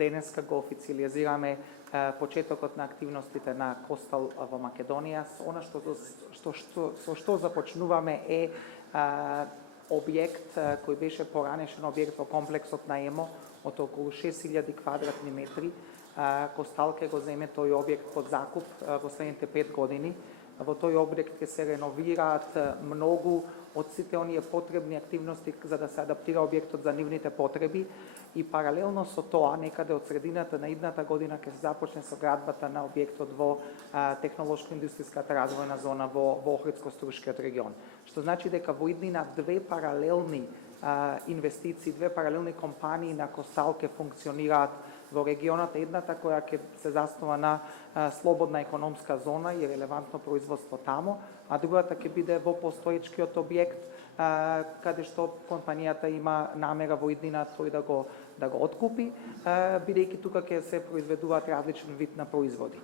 денеска го официализираме почетокот на активностите на Костал во Македонија. Она што започнуваме е објект кој беше поранешен објект во комплексот на ЕМО од околу 6000 квадратни метри. Костал ќе го земе тој објект под закуп во следните 5 години. Во тој објект ќе се реновираат многу од сите оние потребни активности за да се адаптира објектот за нивните потреби и паралелно со тоа некаде од средината на идната година ќе се започне со градбата на објектот во технолошко-индустријската развојна зона во Охридско-Струшкиот регион. Што значи дека во иднина две паралелни инвестиции, две паралелни компании на Костал ќе функционираат во регионот, едната која ќе се заснова на слободна економска зона и релевантно производство тамо, а другата ќе биде во постоечкиот објект каде што компанијата има намера во иднина тој да го откупи, бидејќи тука ќе се произведуваат различен вид на производи.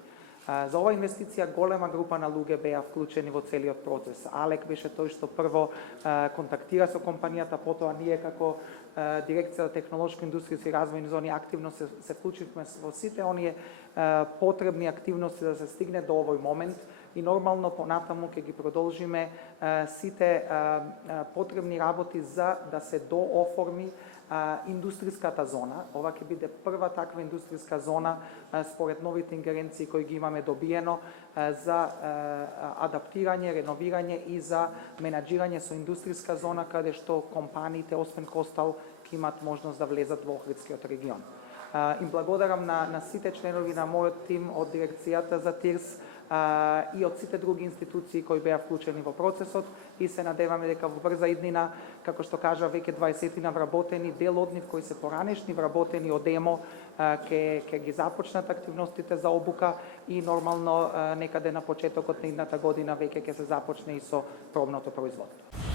За оваа инвестиција голема група на луѓе беа вклучени во целиот процес. Алек беше тој што прво контактира со компанијата, потоа ние како Дирекција за технолошко-индустријски развојни зони активно се вклучивме во сите оние потребни активности да се стигне до овој момент и нормално понатаму ќе ги продолжиме сите потребни работи за да се дооформи индустријската зона. Ова ќе биде прва таква индустријска зона според новите ингеренции кои ги имаме добиено за адаптирање, реновирање и за менаџирање со индустријска зона каде што компаниите освен Костал ќе имат можност да влезат во Охридскиот регион. Им благодарам на сите членови на мојот тим од дирекцијата за ТИРС и од сите други институции кои беа вклучени во процесот и се надеваме дека во брза иднина, како што кажа, веќе 20 вработени, дел од нив кои се поранешни вработени од ЕМО ќе ги започнат активностите за обука и нормално некаде на почетокот на идната година веќе ќе се започне и со пробното производство.